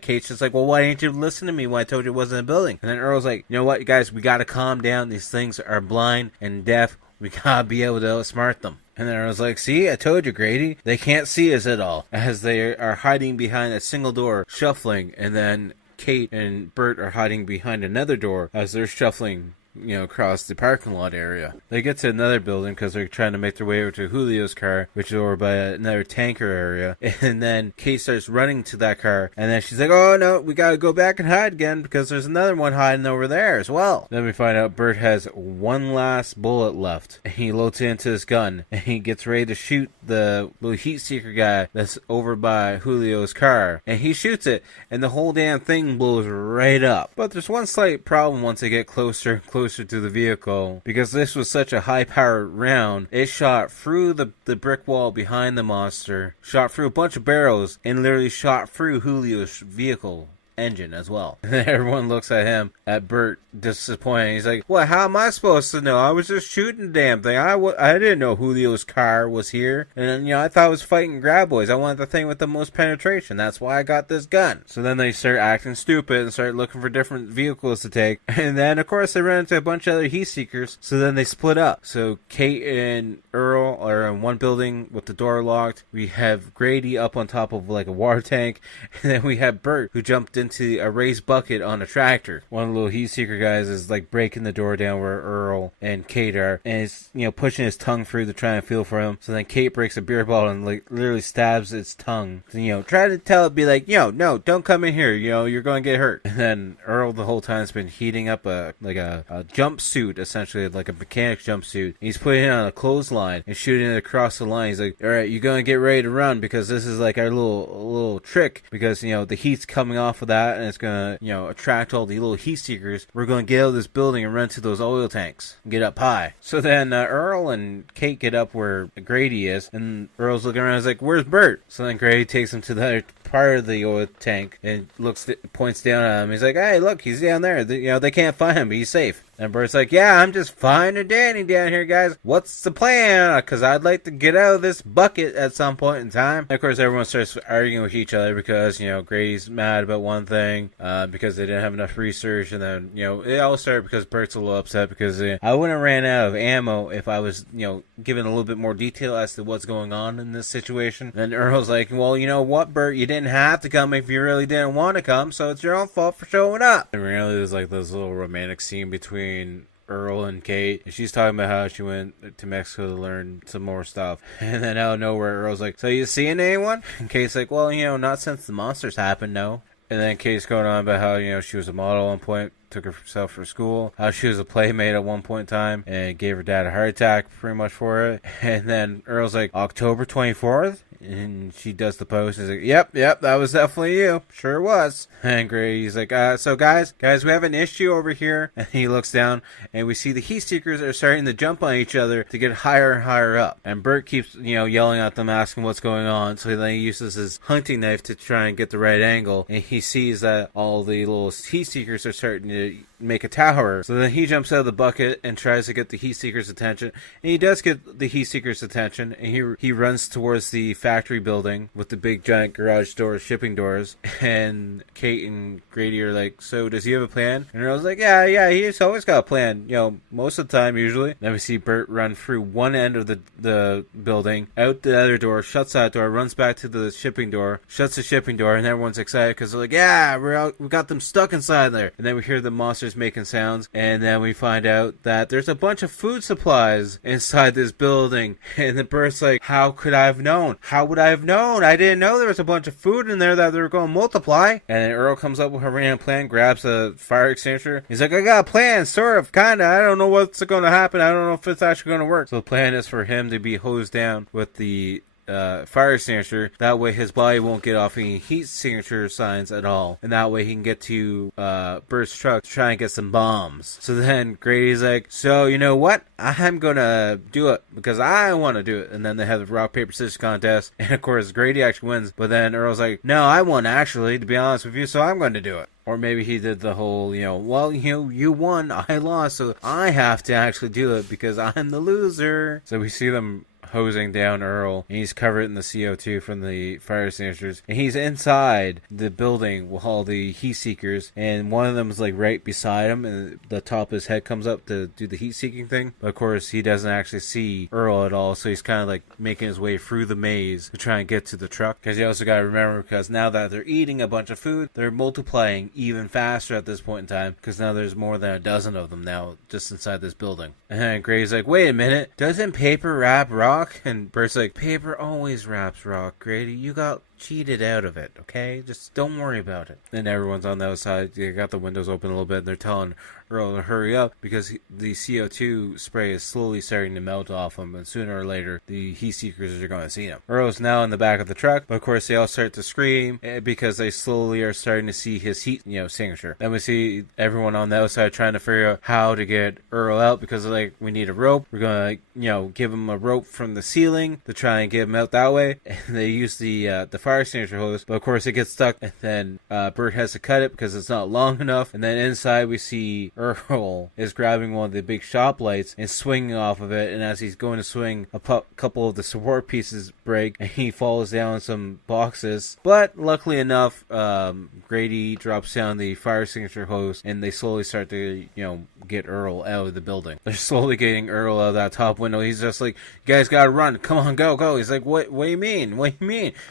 Kate's just like, well, why didn't you listen to me when I told you it wasn't a building? And then Earl's like, you know what, you guys, we gotta calm down. These things are blind and deaf. We gotta be able to outsmart them. And then I was like, see, I told you, Grady. They can't see us at all. As they are hiding behind a single door, shuffling. And then Kate and Bert are hiding behind another door as they're shuffling, across the parking lot area. They get to another building because they're trying to make their way over to Julio's car, which is over by another tanker area. And then Kate starts running to that car, and then she's like, oh no, we gotta go back and hide again because there's another one hiding over there as well. Then we find out Bert has one last bullet left, and he loads it into his gun, and he gets ready to shoot the little heat seeker guy that's over by Julio's car, and he shoots it, and the whole damn thing blows right up. But there's one slight problem once they get closer and closer to the vehicle, because this was such a high-powered round. It shot through the brick wall behind the monster, shot through a bunch of barrels, and literally shot through Julio's vehicle engine as well. And everyone looks at him, at Bert, disappointed. He's like, "What? How am I supposed to know? I was just shooting the damn thing. I didn't know Julio's car was here. And, I thought I was fighting graboids. I wanted the thing with the most penetration. That's why I got this gun." So then they start acting stupid and start looking for different vehicles to take. And then, of course, they run into a bunch of other heat seekers. So then they split up. So Kate and Earl are in one building with the door locked. We have Grady up on top of like a water tank. And then we have Bert, who jumped into a raised bucket on a tractor. One of the little heat seeker guys is like breaking the door down where Earl and Kate are. And he's, pushing his tongue through to try and feel for him. So then Kate breaks a beer bottle and like literally stabs its tongue. So, try to tell it, be like, no, don't come in here. You're going to get hurt. And then Earl the whole time has been heating up a jumpsuit, essentially, like a mechanic jumpsuit. He's putting it on a clothesline and shooting it across the line. He's like, "All right, you're going to get ready to run because this is like our little trick because, the heat's coming off of that and it's going to, attract all the little heat seekers. We're going to get out of this building and run to those oil tanks and get up high." So then Earl and Kate get up where Grady is, and Earl's looking around. He's like, "Where's Bert?" So then Grady takes him to the other part of the oil tank and points down at him. He's like, "Hey, look, he's down there. They can't find him, but he's safe." And Bert's like, "Yeah, I'm just fine and dandy down here, guys. What's the plan? Because I'd like to get out of this bucket at some point in time." And of course, everyone starts arguing with each other because, Grady's mad about one thing because they didn't have enough research. And then, it all started because Bert's a little upset because I wouldn't have ran out of ammo if I was, given a little bit more detail as to what's going on in this situation. And Earl's like, "Well, you know what, Bert? You didn't have to come if you really didn't want to come, so it's your own fault for showing up." And really, there's like this little romantic scene between Earl and Kate. She's talking about how she went to Mexico to learn some more stuff. And then out of nowhere, Earl's like, "So you seeing anyone?" And Kate's like, "Well, not since the monsters happened, no." And then Kate's going on about how, she was a model at one point, took herself for school, how she was a playmate at one point in time, and gave her dad a heart attack pretty much for it. And then Earl's like, "October 24th? And she does the post. He's like, yep, that was definitely you. Sure was." And Grady's like, "So guys, we have an issue over here." And he looks down, and we see the heat seekers are starting to jump on each other to get higher and higher up. And Bert keeps, yelling at them, asking what's going on. So then he uses his hunting knife to try and get the right angle. And he sees that all the little heat seekers are starting to make a tower. So then he jumps out of the bucket and tries to get the heat seekers' attention. And he does get the heat seekers' attention. And he runs towards the factory building with the big giant garage doors, shipping doors. And Kate and Grady are like, "So does he have a plan?" And Earl's like, yeah, he's always got a plan, most of the time usually. Then we see Bert run through one end of the building, out the other door, shuts that door, runs back to the shipping door, shuts the shipping door, and everyone's excited because they're like, "Yeah, we got them stuck inside there." And then we hear the monsters making sounds, and then we find out that there's a bunch of food supplies inside this building. And the Bert's like, "How could I have known? How would I have known? I didn't know there was a bunch of food in there that they were going to multiply." And then Earl comes up with a random plan, grabs a fire extinguisher. He's like, "I got a plan, sort of, kind of. I don't know what's going to happen. I don't know if it's actually going to work." So the plan is for him to be hosed down with the fire extinguisher. That way his body won't get off any heat signature signs at all. And that way he can get to Bert's truck to try and get some bombs. So then Grady's like, "So you know what? I'm gonna do it because I want to do it." And then they have the rock, paper, scissors contest. And of course Grady actually wins. But then Earl's like, "No, I won actually, to be honest with you, so I'm going to do it." Or maybe he did the whole, you won, I lost, so I have to actually do it because I'm the loser. So we see them hosing down Earl, and he's covered in the CO2 from the fire extinguishers, and he's inside the building with all the heat seekers, and one of them is like right beside him, and the top of his head comes up to do the heat seeking thing. But of course he doesn't actually see Earl at all, so he's kind of like making his way through the maze to try and get to the truck. Because you also got to remember, because now that they're eating a bunch of food, they're multiplying even faster at this point in time, because now there's more than a dozen of them now just inside this building. And Gray's like, "Wait a minute, doesn't paper wrap rock?" And Bert's like, "Paper always wraps rock, Grady. You got cheated out of it, okay? Just don't worry about it." And everyone's on the outside. They got the windows open a little bit, and they're telling Earl to hurry up because the CO2 spray is slowly starting to melt off him, and sooner or later the heat seekers are going to see him. Earl's now in the back of the truck, but of course they all start to scream because they slowly are starting to see his heat, signature. Then we see everyone on the outside trying to figure out how to get Earl out because they're like, "We need a rope. We're going to, give him a rope from the ceiling to try and get him out that way." And they use the fire extinguisher hose, but of course it gets stuck, and then Bert has to cut it because it's not long enough. And then inside we see Earl is grabbing one of the big shop lights and swinging off of it, and as he's going to swing, a couple of the support pieces break and he falls down some boxes. But luckily enough, Grady drops down the fire extinguisher hose and they slowly start to, get Earl out of the building. They're slowly getting Earl out of that top window. He's just like, you guys gotta run, come on, go. He's like, what do you mean?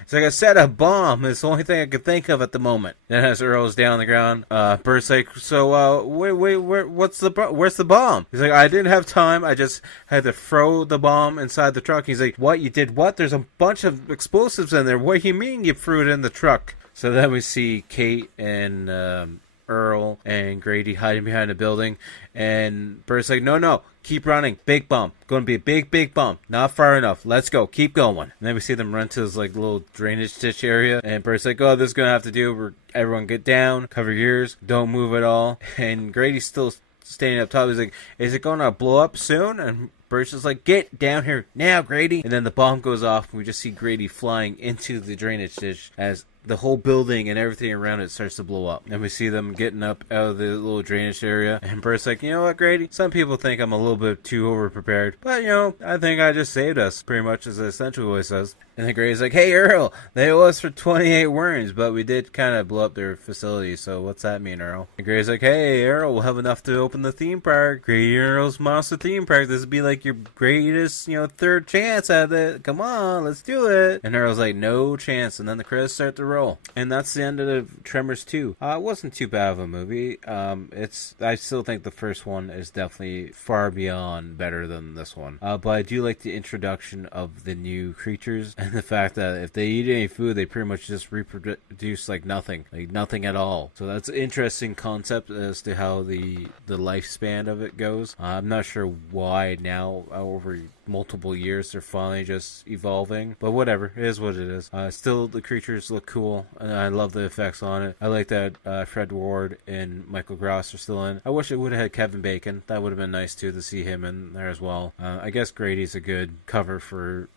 It's like, I said a bomb. It's the only thing I could think of at the moment. Then as Earl's down on the ground, Bert's like, so where's the bomb? He's like, I didn't have time, I just had to throw the bomb inside the truck. He's like, what, you did what? There's a bunch of explosives in there. What do you mean you threw it in the truck? So then we see Kate and Earl and Grady hiding behind a building, and Bert's like, no, keep running, big bump, gonna be a big bump, not far enough, let's go, keep going. And then we see them run to this like little drainage ditch area, and Bert's like, oh, this is gonna have to do, everyone get down, cover your ears, don't move at all. And Grady's still standing up top. He's like, is it gonna blow up soon? And Bert's just like, get down here now, Grady. And then the bomb goes off, and we just see Grady flying into the drainage ditch as the whole building and everything around it starts to blow up. And we see them getting up out of the little drainage area. And Bert's like, you know what, Grady? Some people think I'm a little bit too over-prepared. But, I think I just saved us, pretty much, is essentially what he says. And then Grady's like, hey, Earl, they owe us for 28 worms, but we did kind of blow up their facility, so what's that mean, Earl? And Grady's like, hey, Earl, we'll have enough to open the theme park. Grady and Earl's Monster Theme Park. This would be like your greatest, third chance at it. Come on, let's do it. And Earl's like, no chance. And then the credits start to roll. And that's the end of Tremors 2. It wasn't too bad of a movie. I still think the first one is definitely far beyond better than this one. But I do like the introduction of the new creatures and the fact that if they eat any food, they pretty much just reproduce like nothing at all. So that's an interesting concept as to how the lifespan of it goes. I'm not sure why now, over multiple years, they're finally just evolving, but whatever, it is what it is. Still, the creatures look cool, and I love the effects on it. I like that Fred Ward and Michael Gross are still in. I wish it would have had Kevin Bacon. That would have been nice too, to see him in there as well. I guess Grady's a good cover for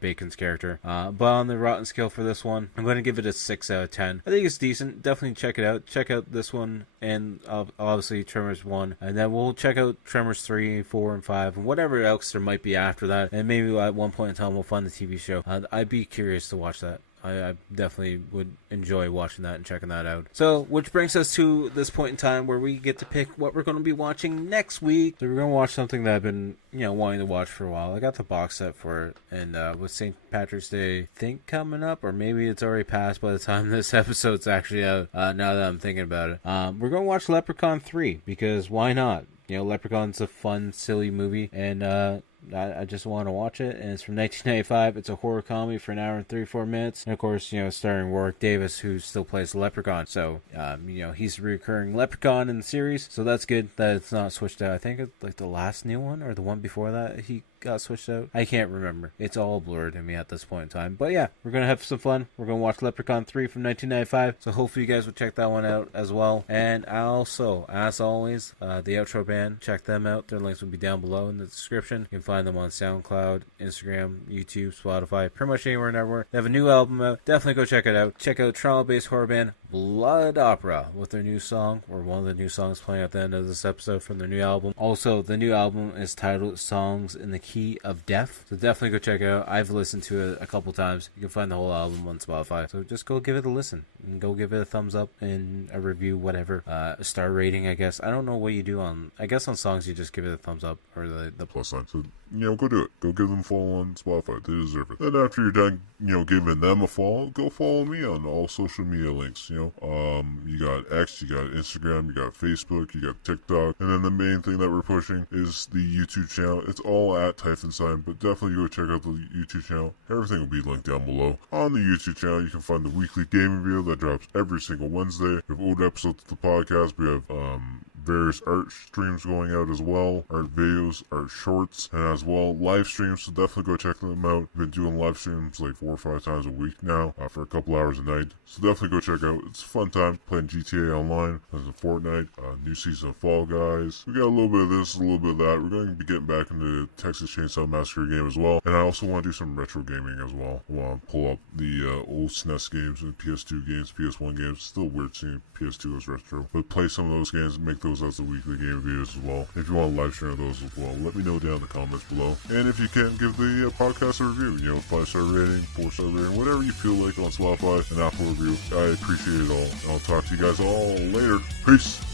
Bacon's character. But on the rotten scale for this one, I'm going to give it a 6 out of 10. I think it's decent. Definitely check it out. Check out this one and obviously Tremors 1. And then we'll check out Tremors 3, 4, and 5, and whatever else there might be after that. And maybe at one point in time we'll find the TV show. I'd be curious to watch that. I definitely would enjoy watching that and checking that out. So, which brings us to this point in time where we get to pick what we're going to be watching next week. So we're going to watch something that I've been, wanting to watch for a while. I got the box set for it, and with St. Patrick's Day, I think, coming up, or maybe it's already passed by the time this episode's actually out, now that I'm thinking about it. We're going to watch Leprechaun 3, because why not? Leprechaun's a fun, silly movie, and I just want to watch it, and it's from 1995. It's a horror comedy for an hour and 34 minutes, and of course, starring Warwick Davis, who still plays the Leprechaun. So, he's a recurring Leprechaun in the series, so that's good that it's not switched out. I think it's like the last new one, or the one before that he got switched out. I can't remember. It's all blurred to me at this point in time. But yeah, we're going to have some fun. We're going to watch Leprechaun 3 from 1995, so hopefully you guys will check that one out as well. And also, as always, the outro band, check them out. Their links will be down below in the description. You can find them on SoundCloud, Instagram, YouTube, Spotify, pretty much anywhere and everywhere. They have a new album out. Definitely go check it out. Check out Toronto-based horror band Blood Opera with their new song, or one of the new songs playing at the end of this episode from their new album. Also, the new album is titled Songs in the Key of Death, so definitely go check it out. I've listened to it a couple times. You can find the whole album on Spotify, so just go give it a listen and go give it a thumbs up and a review, whatever. A star rating, I guess. I don't know what you do on, I guess on songs you just give it a thumbs up or the plus sign. So go do it. Go give them a follow on Spotify. They deserve it. Then after you're done, giving them a follow, go follow me on all social media links. You got X, you got Instagram, you got Facebook, you got TikTok, and then the main thing that we're pushing is the YouTube channel. It's all at Typhonsign, but definitely go check out the YouTube channel. Everything will be linked down below. On the YouTube channel, you can find the weekly gaming video that drops every single Wednesday. We have old episodes of the podcast. We have various art streams going out as well, art videos, art shorts, and as well live streams, so definitely go check them out. I've been doing live streams like 4 or 5 times a week now, for a couple hours a night, so definitely go check out. It's a fun time playing GTA Online, there's a Fortnite, new season of Fall Guys. We got a little bit of this, a little bit of that. We're going to be getting back into Texas Chainsaw Massacre game as well, and I also want to do some retro gaming as well. I want to pull up the old SNES games and PS2 games, PS1 games. It's still weird seeing PS2 as retro, but play some of those games and make those as the weekly game videos as well. If you want to live stream those as well, let me know down in the comments below. And if you can, give the podcast a review, 5-star rating, 4-star rating, whatever you feel like on Spotify, an Apple review. I appreciate it all. And I'll talk to you guys all later. Peace.